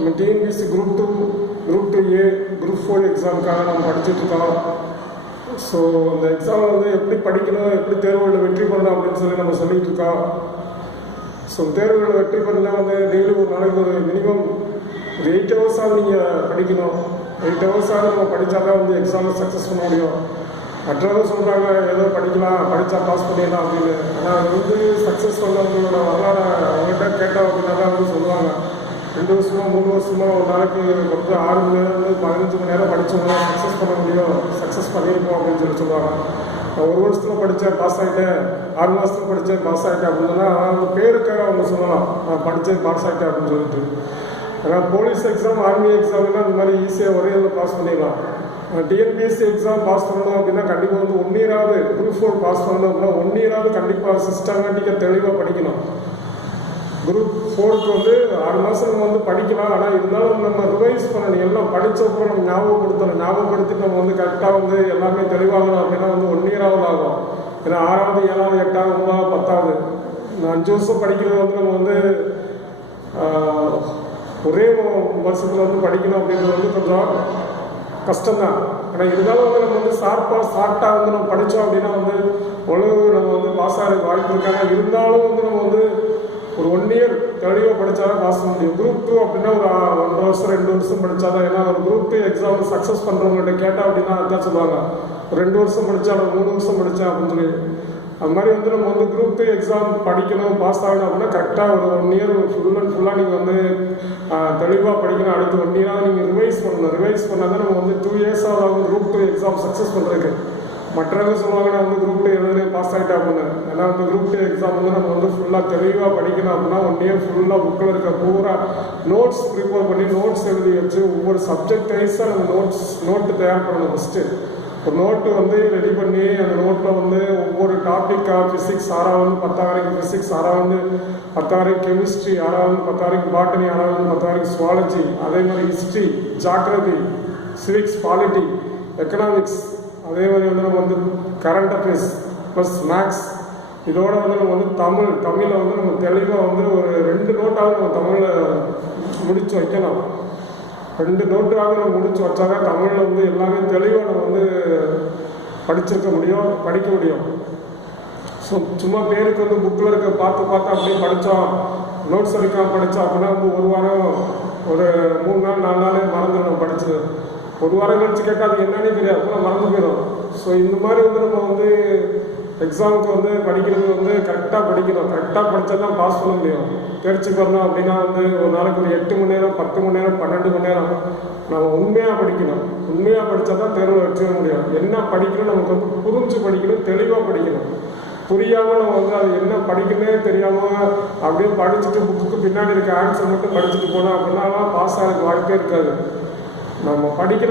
TNPSC group 2A group 4 எக்ஸாமுக்காக நம்ம படிச்சுட்ருக்கோம். So அந்த exam வந்து எப்படி படிக்கணும், எப்படி தேர்வுகளில் வெற்றி பண்ணலாம் அப்படின்னு சொல்லி நம்ம சொல்லிகிட்டு இருக்கோம். ஸோ தேர்வுகளில் வெற்றி பண்ணலாம் வந்து டெய்லி ஒரு நாளைக்கு ஒரு மினிமம் ஒரு 8 ஹவர்ஸாக நீங்கள் படிக்கணும். 8 ஹவர்ஸாக நம்ம படித்தா தான் வந்து எக்ஸாமில் சக்ஸஸ் பண்ண முடியும். மற்றவங்க சொல்கிறாங்க ஏதோ படிக்கலாம், படித்தா பாஸ் பண்ணிடலாம் அப்படின்னு. ஆனால் அது வந்து சக்ஸஸ் பண்ணவங்களோட வரலாறு அவங்கள்ட்ட கேட்டோம் அப்படின்னா தான் வந்து சொல்லுவாங்க. 2 வருஷமோ 3 வருஷமோ ஒரு நாளைக்கு கொஞ்சம் 6 மணி நேரம் 15 மணி நேரம் படித்தவங்க சக்ஸஸ் பண்ண முடியும், சக்ஸஸ் பண்ணியிருக்கோம் அப்படின்னு சொல்லுவாங்க. நான் 1 வருஷத்தில் படித்தேன் பாஸ் ஆகிட்டேன், 6 மாதத்தில் படித்தேன் பாஸ் ஆகிட்டேன் அப்படின்னு சொன்னால் அவங்க பேருக்காக அவங்க சொல்லலாம் நான் படித்தேன் பாஸ் ஆகிட்டேன் அப்படின்னு சொல்லிட்டு. ஆனால் போலீஸ் எக்ஸாம், ஆர்மி எக்ஸாம்னா அந்த மாதிரி ஈஸியாக ஒரே இதில் பாஸ் பண்ணிடலாம். டிஎன்பிஎஸ்சி எக்ஸாம் பாஸ் பண்ணணும் அப்படின்னா கண்டிப்பாக வந்து 1 இயராவது குரூப் 4 பாஸ் பண்ணணும் அப்படின்னா 1 இயராவது கண்டிப்பாக சிஸ்டமேட்டிக்காக தெளிவாக படிக்கணும். குரூப் 4க்கு வந்து 6 மாதம் நம்ம வந்து படிக்கலாம். ஆனால் இருந்தாலும் நம்ம ரிவைஸ் பண்ணணும். எல்லாம் படித்தப்பறம் நம்ம ஞாபகப்படுத்தணும். ஞாபகப்படுத்திட்டு நம்ம வந்து கரெக்டாக வந்து எல்லாமே தெளிவாகணும் அப்படின்னா வந்து 1 இயராவது ஆகும். ஏன்னா 6வது 7வது 8வது 9வது 10வது 5 வருஷம் படிக்கிறது வந்து நம்ம வந்து ஒரே வருஷத்தில் வந்து படிக்கணும் அப்படின்றது வந்து கொஞ்சம் கஷ்டம்தான். ஆனால் இருந்தாலும் வந்து நம்ம வந்து ஷார்ட்டாக வந்து நம்ம படித்தோம் அப்படின்னா வந்து உலகு நம்ம வந்து பாஸ் ஆகிறதுக்கு வாய்ப்பு இருக்காங்க. இருந்தாலும் வந்து நம்ம வந்து ஒரு 1 இயர் தெளிவாக படித்தாதான் பாஸ் பண்ண முடியும். குரூப் 2 அப்படின்னா ஒரு 1 வருஷம் 2 வருஷம் படித்தாதான். ஏன்னா ஒரு குரூப் 2 எக்ஸாம் சக்ஸஸ் பண்ணுறவங்கள்ட்ட கேட்டால் அப்படின்னா அதான் சொல்லுவாங்க, ஒரு 2 வருஷம் படித்தா 3 வருஷம் படித்தேன் அப்படின்னு சொல்லி. அது மாதிரி வந்து நம்ம வந்து குரூப் 2 எக்ஸாம் படிக்கணும், பாஸ் ஆகணும் அப்படின்னா கரெக்டாக ஒரு 1 இயர் ஃபுல்லாக நீங்கள் வந்து தெளிவாக படிக்கணும். அடுத்து 1 இயராக நீங்கள் ரிவைஸ் பண்ணணும். ரிவைஸ் பண்ணால் தான் நம்ம வந்து 2 இயர்ஸாக வந்து குரூப் 2 எக்ஸாம் சக்ஸஸ் பண்ணுறதுக்கு. மற்றவங்க சொல்லுவாங்க நான் வந்து குரூப் 2 எழுதுனே பாஸ் ஆகிட்டேன் அப்படின்னு. ஏன்னா வந்து குரூப் 2 எக்ஸாம் வந்து நம்ம வந்து ஃபுல்லாக தெளிவாக படிக்கணும் அப்படின்னா 1 இயர் ஃபுல்லாக புக்கில் இருக்க பூரா நோட்ஸ் ப்ரிப்பேர் பண்ணி நோட்ஸ் எழுதி வச்சு ஒவ்வொரு சப்ஜெக்ட் வைஸாக நம்ம நோட்டு தயார் பண்ணணும். ஃபஸ்ட்டு ஒரு நோட்டு வந்து ரெடி பண்ணி அந்த நோட்டில் வந்து ஒவ்வொரு டாப்பிக்காக ஃபிசிக்ஸ் 6வது 10 வரைக்கும் ஃபிசிக்ஸ், 6வது 10 வரைக்கும் கெமிஸ்ட்ரி, 6வது 10 வரைக்கும் பாட்டனி, 6வது 10 வரைக்கும் சுவாலஜி, அதே மாதிரி history, geography, civics, polity, economics, அதே மாதிரி வந்து நம்ம வந்து கரண்ட் அஃபேர்ஸ் ப்ளஸ் மேக்ஸ். இதோட வந்து நம்ம வந்து தமிழில் வந்து நம்ம தெளிவாக வந்து ஒரு 2 நோட்டாவது நம்ம தமிழில் முடித்து வைக்கணும். 2 நோட்டாவது நம்ம முடிச்சு வச்சாதான் தமிழில் வந்து எல்லாமே தெளிவாக நம்ம வந்து படிக்க முடியும். ஸோ சும்மா பேருக்கு வந்து புக்கில் இருக்க பார்த்து அப்படியே படித்தோம், நோட்ஸ் எடுக்காமல் படித்தோம் அப்படின்னா வந்து ஒரு வாரம் ஒரு 3 நாள் 4 நாளே மறந்துடும் படித்தது. ஒரு வாரம் கழிச்சு கேட்டால் அது என்னன்னே தெரியாது, அப்போ மறந்து போயிடும். ஸோ இந்த மாதிரி வந்து நம்ம வந்து எக்ஸாமுக்கு வந்து படிக்கிறது வந்து கரெக்டாக படிக்கணும். கரெக்டாக படித்தா தான் பாஸ் பண்ண முடியும். தேர்ச்சி பண்ணணும் அப்படின்னா வந்து ஒரு நாளைக்கு ஒரு 8 மணி நேரம் 10 மணி நேரம் 12 மணி நேரம் நம்ம உண்மையாக படிக்கணும். உண்மையாக படித்தா தான் தேர்வில் வச்சுக்க முடியும். என்ன படிக்கணும் நமக்கு வந்து புரிஞ்சு படிக்கணும், தெளிவாக படிக்கணும். புரியாமல் நம்ம வந்து அது என்ன படிக்கணுன்னே தெரியாமல் அப்படியே படிச்சுட்டு புக்குக்கு பின்னாடி இருக்க ஆன்சர் மட்டும் படிச்சுட்டு போனோம் அப்படின்னாலாம் பாஸ் ஆகிறதுக்கு வாய்ப்பே இருக்காது. நம்ம படிக்கிற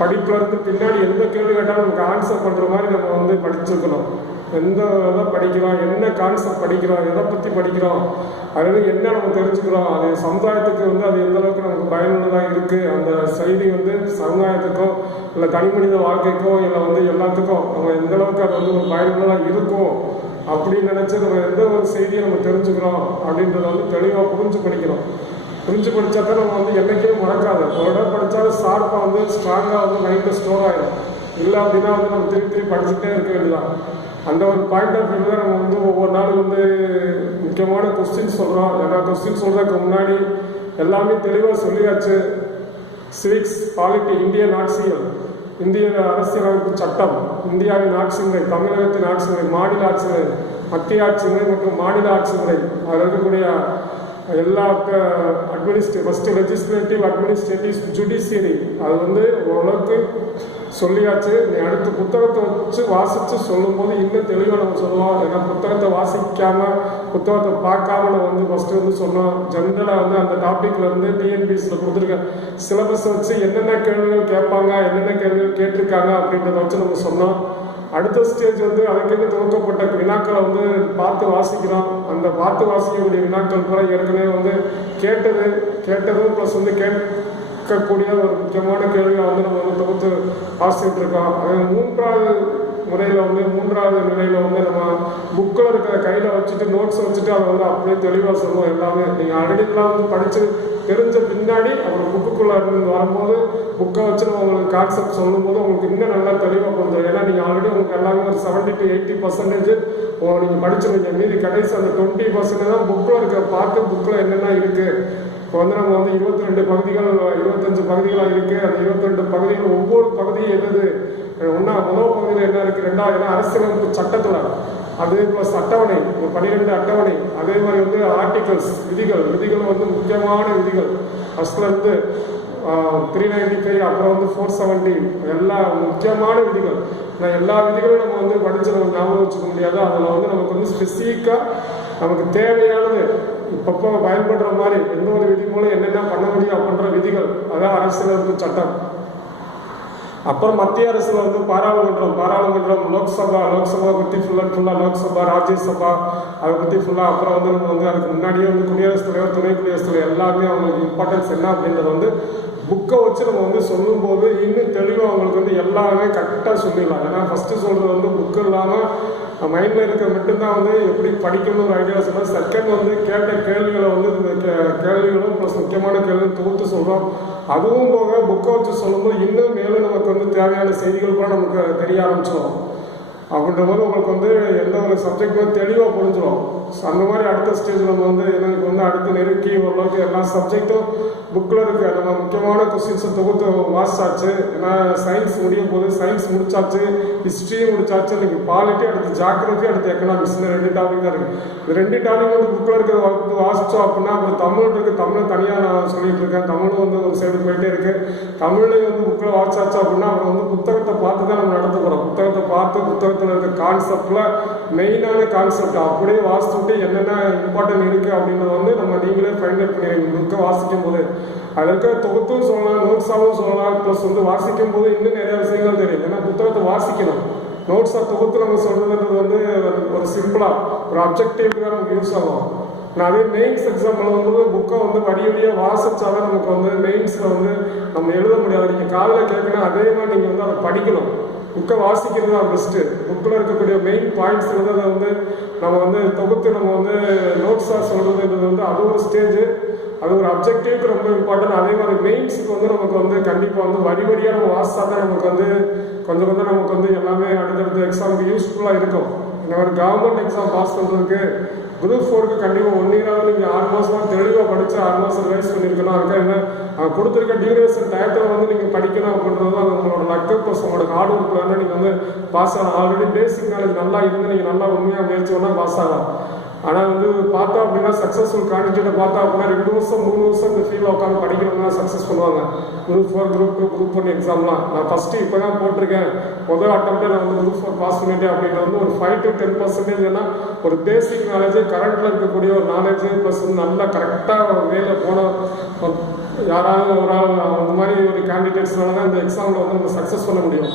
படிப்பில் இருந்து பின்னாடி எந்த கேள்வி கேட்டாலும் நமக்கு ஆன்சர் பண்ணுற மாதிரி நம்ம வந்து படிச்சுக்கணும். எந்த இதை படிக்கிறோம், என்ன கான்செப்ட் படிக்கிறோம், எதை பற்றி படிக்கிறோம், அது என்ன நம்ம தெரிஞ்சுக்கிறோம், அது சமுதாயத்துக்கு வந்து அது எந்த அளவுக்கு நமக்கு பயனுள்ளதாக இருக்குது, அந்த செய்தி வந்து சமுதாயத்துக்கோ இல்லை தனி மனித வாழ்க்கைக்கோ இல்லை வந்து எல்லாத்துக்கும் நம்ம எந்த அளவுக்கு அது வந்து ஒரு பயனுள்ளதாக இருக்கும் அப்படின்னு நினச்சி நம்ம எந்த ஒரு செய்தியை நம்ம தெரிஞ்சுக்கிறோம் அப்படின்றத வந்து தெளிவாக புரிஞ்சு படித்தா தான் நம்ம வந்து என்றைக்கே மறக்காது. ஒரு இடம் படித்தாலும் ஷார்ப்பாக வந்து ஸ்ட்ராங்காக வந்து மைண்டில் ஸ்டோர் ஆகிடும். இல்லை அப்படின்னா வந்து நம்ம திருப்பி படிச்சுட்டே இருக்க வேண்டியதான். அந்த ஒரு பாயிண்ட் ஆஃப் வியூ தான் நம்ம வந்து ஒவ்வொரு நாளும் வந்து முக்கியமான கொஸ்டின் சொல்கிறோம். ஏன்னா கொஸ்டின் சொல்கிறதுக்கு முன்னாடி எல்லாமே தெளிவாக சொல்லியாச்சு. சிவிக்ஸ், பாலிட்டி, இந்தியன் ஆட்சியல், இந்திய அரசியலமைப்பு சட்டம், இந்தியாவின் ஆட்சி முறை, தமிழகத்தின் ஆட்சி முறை, மாநில ஆட்சி முறை, மத்திய ஆட்சி முறை மற்றும் மாநில ஆட்சி முறை, அதில் இருக்கக்கூடிய எல்லா ஃபஸ்ட்டு லெஜிஸ்லேட்டிவ், அட்மினிஸ்ட்ரேட்டிவ், ஜுடிஷியரி அது வந்து ஓரளவுக்கு சொல்லியாச்சு. நீ அடுத்து புத்தகத்தை வச்சு வாசித்து சொல்லும்போது இன்னும் தெளிவாக நம்ம சொல்லுவோம். ஏன்னா புத்தகத்தை வாசிக்காமல் புத்தகத்தை பார்க்காம நம்ம வந்து ஃபஸ்ட்டு வந்து சொன்னோம். ஜென்ரலாக வந்து அந்த டாப்பிக்கில் இருந்து டிஎன்பிஎஸ்சியில் கொடுத்துருக்க சிலபஸை வச்சு என்னென்ன கேள்விகள் கேட்பாங்க, என்னென்ன கேள்விகள் கேட்டிருக்காங்க அப்படின்றத வச்சு நம்ம சொன்னோம். அடுத்த ஸ்டேஜ் வந்து அதுக்கென்று துவக்கப்பட்ட வினாக்களை வந்து பார்த்து வாசிக்கிறோம். அந்த பார்த்து வாசிக்கக்கூடிய வினாக்கள் கூட ஏற்கனவே வந்து கேட்டதும் ப்ளஸ் வந்து கேட்கக்கூடிய ஒரு முக்கியமான கேள்வியை வந்து நம்ம வந்து தொகுத்து வாசிக்கிட்டு இருக்கோம். அது முறையில் வந்து 3வது நிலையில் வந்து நம்ம புக்கில் இருக்கிற கையில் வச்சுட்டு நோட்ஸ் வச்சுட்டு அதை வந்து அப்படியே தெளிவாக சொல்லுவோம். எல்லாமே நீங்கள் ஆல்ரெடிலாம் வந்து படித்து தெரிஞ்ச பின்னாடி அப்புறம் புக்குக்குள்ளே இருந்து வரும்போது புக்கை வச்சு நம்ம உங்களுக்கு கான்செப்ட் சொல்லும்போது உங்களுக்கு இன்னும் நல்லா தெளிவாக கொஞ்சம். ஏன்னா நீங்கள் ஆல்ரெடி உங்களுக்கு எல்லாமே ஒரு 70 to 80% நீங்கள் படிச்சிருவீங்க. மீதி கடைசி அந்த 20% தான் புக்கில் இருக்கிற பார்த்து புக்கில் என்னென்ன இருக்குது. இப்போ வந்து நம்ம வந்து 22 பகுதிகள் 25 பகுதிகளாக இருக்குது. அந்த 22 பகுதிகள் ஒவ்வொரு பகுதியும் என்னது முதல் பகுதியில் என்ன இருக்குது, 2வது அரசியலமைப்பு சட்டத்தில் அது ப்ளஸ் அட்டவணை 12 அட்டவணை, அதே மாதிரி வந்து ஆர்டிகல்ஸ் விதிகள் வந்து முக்கியமான விதிகள் ஃபஸ்ட்லேருந்து 395 அப்புறம் வந்து 470 எல்லா முக்கியமான விதிகள். நான் எல்லா விதிகளும் நம்ம வந்து படித்து நம்ம ஞாபகம் வச்சுக்க முடியாது. அதில் வந்து நமக்கு வந்து ஸ்பெசிஃபிக்காக நமக்கு தேவையானது இப்பப்போ பயன்படுற மாதிரி எந்த ஒரு விதி மூலம் என்னென்ன பண்ண முடியும் அப்படின்ற விதிகள், அதான் அரசியலமைப்பு சட்டம். அப்புறம் மத்திய அரசில் வந்து பாராளுமன்றம் லோக்சபா பற்றி ஃபுல்லாக லோக்சபா ராஜ்யசபா அதை பற்றி ஃபுல்லாக. அப்புறம் வந்து நம்ம வந்து அதுக்கு முன்னாடியே வந்து குடியரசுத் தலைவர் துணை குடியரசுத் தலைவர் எல்லாமே அவங்களுக்கு இம்பார்ட்டன்ஸ் என்ன அப்படின்றத வந்து புக்கை வச்சு நம்ம வந்து சொல்லும்போது இன்னும் தெளிவாக அவங்களுக்கு வந்து எல்லாமே கரெக்டாக சொல்லிடலாம். ஏன்னா ஃபஸ்ட்டு சொல்கிறது வந்து புக்கு இல்லாமல் மைண்டில் இருக்க மட்டும்தான் வந்து எப்படி படிக்கணும்னு ஒரு ஐடியா சொன்னால். செகண்ட் வந்து கேட்ட கேள்விகளை வந்து கேள்விகளும் ப்ளஸ் முக்கியமான கேள்வி தொகுத்து சொல்கிறோம். அதுவும் போக புக்கை வச்சு சொல்லும்போது இன்னும் மேலும் நமக்கு வந்து தேவையான செய்திகள் கூட நமக்கு தெரிய ஆரம்பிச்சிடும். அப்படின்ற போது உங்களுக்கு வந்து எந்த ஒரு சப்ஜெக்ட் வந்து தெளிவாக புரிஞ்சிடும். ஸோ அந்த மாதிரி அடுத்த ஸ்டேஜ் நம்ம வந்து எனக்கு வந்து அடுத்து நெருக்கி ஓரளவுக்கு எல்லா சப்ஜெக்டும் புக்கில் இருக்க நம்ம முக்கியமான கொஸ்டின்ஸை தொகுத்து வாசிச்சாச்சு. ஏன்னா சயின்ஸ் முடியும் போது சயின்ஸ் முடிச்சாச்சு, ஹிஸ்ட்ரியும் முடிச்சாச்சு. இன்னைக்கு பாலிட்டி, அடுத்து ஜாகிரபி, அடுத்து எக்கனாமிக்ஸ், இந்த 2 டாபிக் தான் இருக்குது. இந்த 2 டாபிக் வந்து புக்கில் இருக்கிறத வந்து வாசித்தோம் அப்படின்னா அப்புறம் தமிழ் இருக்குது. தமிழை தனியாக நான் சொல்லிட்டு இருக்கேன். தமிழும் வந்து ஒரு சைடு போயிட்டே இருக்குது. தமிழ்லையும் வந்து புக்கில் வாசிச்சாச்சு அப்படின்னா அப்புறம் வந்து புத்தகத்தை பார்த்து தான் நம்ம நடத்த போகிறோம். புத்தகத்தை பார்த்து புத்தகத்தில் இருக்க கான்செப்டில் மெயினான கான்செப்ட் அப்படியே வாசிச்சுட்டு என்னென்ன இம்பார்ட்டன்ட் இருக்குது அப்படின்றத வந்து நம்ம நீங்களே ஃபைண்ட் அவுட் பண்ணிடுங்க புக்கை வாசிக்கும் போது. அதில் இருக்க தொகுத்தும் சொல்லலாம், நோட்ஸாகவும் சொல்லலாம். ப்ளஸ் வந்து வாசிக்கும் போது இன்னும் நிறைய விஷயங்கள் தெரியும். ஏன்னா புத்தகத்தை வாசிக்கணும். நோட்ஸாக தொகுத்து நம்ம சொல்கிறதுன்றது வந்து ஒரு சிம்பிளாக ஒரு அப்ஜெக்டிவ்க்கு தான் நமக்கு யூஸ் ஆகும். நான் அதே மெயின்ஸ் எக்ஸாம் எழுதும்போது புக்கை வந்து வடிவடியாக வாசித்தாதான் நமக்கு வந்து மெயின்ஸில் வந்து நம்ம எழுத முடியாது. நீங்கள் காலையில் கேட்கணும், அதே மாதிரி நீங்கள் வந்து அதை படிக்கணும். புக்கை வாசிக்கிறது தான் பெஸ்ட்டு. புக்கில் இருக்கக்கூடிய மெயின் பாயிண்ட்ஸ் வந்து அதை வந்து நம்ம வந்து தொகுத்து நம்ம வந்து நோட்ஸாக சொல்கிறதுன்றது வந்து அது ஒரு ஸ்டேஜு, அது ஒரு அப்ஜெக்டிவ்க்கு ரொம்ப இம்பார்ட்டன்ட். அதே மாதிரி மெயின்ஸுக்கு வந்து நமக்கு வந்து கண்டிப்பாக வந்து வரிவரியாக நம்ம வாசித்தா தான் நமக்கு வந்து கொஞ்சம் நமக்கு வந்து எல்லாமே அடுத்தடுத்த எக்ஸாமுக்கு யூஸ்ஃபுல்லாக இருக்கும். இந்த மாதிரி கவர்மெண்ட் எக்ஸாம் பாஸ் பண்ணுறதுக்கு குரூப் 4க்கு கண்டிப்பாக 1 இயராவது நீங்கள் 6 மாதமாக தெளிவாக படித்து 6 மாதம் ரிவைஸ் பண்ணியிருக்கணும். அதுக்காக என்ன கொடுத்துருக்க டியூரேஷன் டயத்தில் வந்து நீங்கள் படிக்கணும் அப்படின்றது தான் உங்களோட லக்கு ப்ளஸ் உங்களோட ஹார்ட் ஒர்க்கில் நீங்கள் வந்து பாஸ் ஆகலாம். ஆல்ரெடி பேசிக் நாலேஜ் நல்லா இருந்து நீங்கள் நல்லா உண்மையாக முயற்சி பண்ணால் பாஸ் ஆகலாம். ஆனால் வந்து பார்த்தா அப்படின்னா சக்ஸஸ்ஃபுல் கேண்டிடேட்டை பார்த்தா அப்படின்னா 2 வருஷம் 3 வருஷம் இந்த ஃபீல்டில் உட்காந்து படிக்கிறவங்க சக்ஸஸ் பண்ணுவாங்க. குரூப் 4 குரூப் 2 குரூப் 1 எக்ஸாம்லாம் நான் ஃபஸ்ட்டு இப்போ தான் போட்டிருக்கேன். முதல் அட்டம்ப்டே நான் வந்து குரூப் 4 பாஸ் பண்ணிட்டேன் அப்படின்றது வந்து ஒரு 5 to 10% ஏன்னா ஒரு பேசிக் நாலேஜ், கரண்ட்டில் இருக்கக்கூடிய ஒரு நாலேஜ் ப்ளஸ் வந்து நல்லா கரெக்டாக வேலை போன யாராவது ஒரு ஆள் அந்த மாதிரி ஒரு கேண்டிடேட்ஸ்னால தான் இந்த எக்ஸாமில் வந்து நம்ம சக்ஸஸ் பண்ண முடியும்.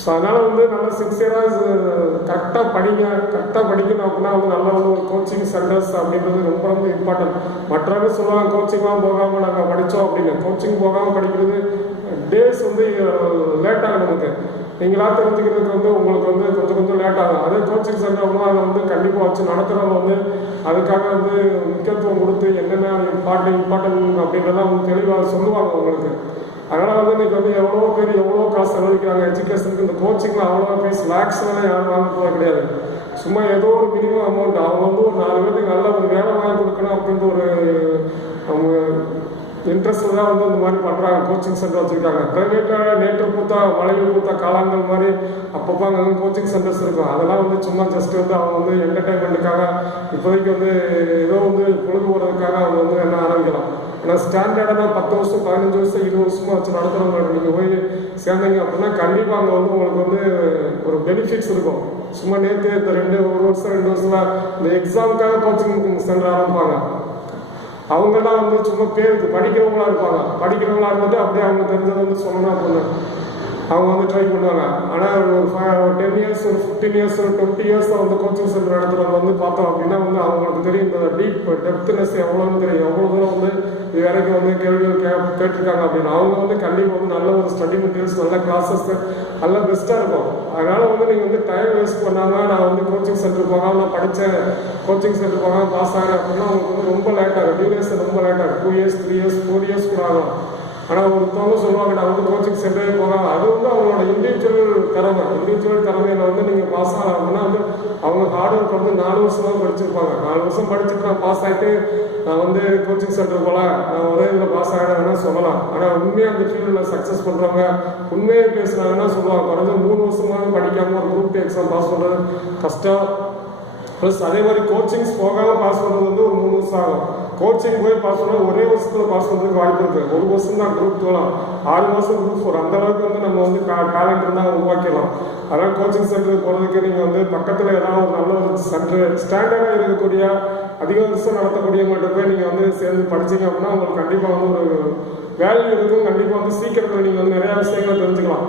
ஸோ அதனால் வந்து நல்லா சின்சியராக கரெக்டாக படிக்கணும் அப்படின்னா வந்து நல்லா வந்து ஒரு கோச்சிங் சென்டர்ஸ் அப்படின்றது ரொம்ப ரொம்ப இம்பார்ட்டன்ட். மற்றவங்க சொல்லுவாங்க கோச்சிங்லாம் போகாமல் நாங்கள் படித்தோம் அப்படின்னு. கோச்சிங் போகாமல் படிக்கிறது டேஸ் வந்து லேட்டாகும் நமக்கு. நீங்களாக தெரிஞ்சுக்கிறதுக்கு வந்து உங்களுக்கு வந்து கொஞ்சம் லேட் ஆகும். அதே கோச்சிங் சென்டர்னா அதை வந்து கண்டிப்பாக வச்சு நடத்துகிறவங்க வந்து அதுக்காக வந்து முக்கியத்துவம் கொடுத்து என்னென்ன இம்பார்ட்டன்ட் அப்படின்றத வந்து தெளிவாக சொல்லுவாங்க உங்களுக்கு. அதனால் வந்து இன்றைக்கி வந்து எவ்வளோ பேர் எவ்வளோ காசு செலவழிக்கிறாங்க எஜுகேஷனுக்கு. இந்த கோச்சிங்கில் அவ்வளோ ஃபீஸ் லேக்ஸ்லாம் யாரும் வாங்க போக கிடையாது. சும்மா ஏதோ ஒரு மினிமம் அமௌண்ட் அவங்க வந்து ஒரு 4 பேருக்கு நல்ல ஒரு வேலை வாங்கி கொடுக்கணும் அப்படின்ற ஒரு அவங்க இன்ட்ரெஸ்ட் தான் வந்து இந்த மாதிரி பண்ணுறாங்க. கோச்சிங் சென்டர் வச்சுருக்காங்க. ப்ரைவேட்டில் நேற்று பூத்தா மழையில் பூத்தா காலாங்கள் மாதிரி அப்பப்போ அங்கே வந்து கோச்சிங் சென்டர்ஸ் இருக்கும். அதெல்லாம் வந்து சும்மா ஜஸ்ட் வந்து அவங்க வந்து என்டர்டைன்மெண்ட்டுக்காக இப்போதைக்கு வந்து ஏதோ வந்து பொழுது போகிறதுக்காக அவங்க வந்து என்ன ஆரம்பிக்கலாம். ஆனால் ஸ்டாண்டர்டாக 10 வருஷம் 15 வருஷம் 20 வருஷமாக வச்சு நடத்துகிறவங்க நீங்கள் போய் சேர்ந்தீங்க அப்படின்னா கண்டிப்பாக அங்கே வந்து உங்களுக்கு வந்து ஒரு பெனிஃபிட்ஸ் இருக்கும். சும்மா நேற்று இந்த 1 வருஷம் 2 வருஷம் இந்த எக்ஸாமுக்காக கோச்சிங் சென்டர் ஆரம்பிப்பாங்க. அவங்கெல்லாம் வந்து சும்மா பேருக்கு படிக்கிறவங்களா இருப்பாங்க. படிக்கிறவங்களா இருந்துட்டு அப்படியே அவங்க தெரிஞ்சதை வந்து சொல்லணும் அப்படின்னு அவங்க வந்து ட்ரை பண்ணுவாங்க. ஆனால் ஒரு 10 இயர்ஸ், ஒரு 15 இயர்ஸ், ஒரு 20 இயர்ஸ் தான் வந்து கோச்சிங் சென்டர் நடத்துகிறவங்க வந்து பார்த்தோம் அப்படின்னா வந்து அவங்களுக்கு தெரியும் இந்த டெப்த்னஸ் எவ்வளோன்னு தெரியும், எவ்வளோ தூரம் வந்து இது வரைக்கும் வந்து கேள்விகள் கேட்டிருக்காங்க அப்படின்னு. அவங்க வந்து கண்டிப்பாக வந்து நல்ல ஒரு ஸ்டடி மெட்டீரியல்ஸ், நல்ல கிளாஸஸ் நல்லா பெஸ்ட்டாக இருக்கும். அதனால் வந்து நீங்கள் வந்து டைம் வேஸ்ட் பண்ணாமல் நான் வந்து கோச்சிங் சென்டர் போகாமல் நான் படித்தேன், கோச்சிங் சென்டர் போகாமல் பாஸ் ஆகிறேன் அப்படின்னா அவங்களுக்கு வந்து ரொம்ப லேட் ஆகும், டியூரேஷன் ரொம்ப லேட் ஆகும். 2 இயர்ஸ், 3 இயர்ஸ், 4 இயர்ஸ் கூட ஆகும். ஆனால் ஒருத்தவங்க சொல்லுவாங்க நான் வந்து கோச்சிங் சென்டரே போகாமல், அது வந்து அவங்களோட இண்டிவிஜுவல் திறமையில வந்து நீங்கள் பாஸ் ஆகலாம் அப்படின்னா வந்து அவங்க ஹார்ட் ஒர்க் வந்து 4 வருஷமாக படிச்சிருப்பாங்க. 4 வருஷம் படிச்சுட்டு நான் பாஸ் ஆகிட்டு நான் வந்து கோச்சிங் சென்டர் போகல, நான் ஒரே இதில் பாஸ் ஆகிறேன்னா சொல்லலாம். ஆனால் உண்மையாக அந்த ஃபீல்டில் சக்ஸஸ் பண்ணுறவங்க உண்மையாக பேசுனாங்கன்னா சொல்லுவாங்க குறைஞ்ச 3 வருஷமாக படிக்காமல் ஒரு குரூப் எக்ஸாம் பாஸ் பண்ணுறது கஷ்டம். ப்ளஸ் அதே மாதிரி கோச்சிங்ஸ் போகாமல் பாஸ் பண்ணுறது வந்து ஒரு 3 வருஷம் ஆகும். கோச்சிங் போய் பாஸ் பண்ணால் ஒரே வருஷத்தில் பாஸ் பண்ணுறதுக்கு வாய்ப்பு இருக்குது. 1 வருஷம் தான் குரூப் 2, 6 மாதம் குரூப் 4. அந்த அளவுக்கு வந்து நம்ம வந்து டேலண்ட் இருந்தால் உருவாக்கிடலாம். அதனால் கோச்சிங் சென்டருக்கு போகிறதுக்கு நீங்கள் வந்து பக்கத்தில் ஏதாவது ஒரு நல்ல ஒரு சென்டர் ஸ்டாண்டர்டாக இருக்கக்கூடிய அதிக வருஷம் நடத்தக்கூடியவங்கள்ட்ட போய் நீங்கள் வந்து சேர்ந்து படிச்சிங்க அப்படின்னா உங்களுக்கு கண்டிப்பாக வந்து ஒரு வேல்யூ இருக்கும். கண்டிப்பாக வந்து சீக்கிரத்தில் நீங்கள் வந்து நிறையா விஷயங்களை தெரிஞ்சுக்கலாம்.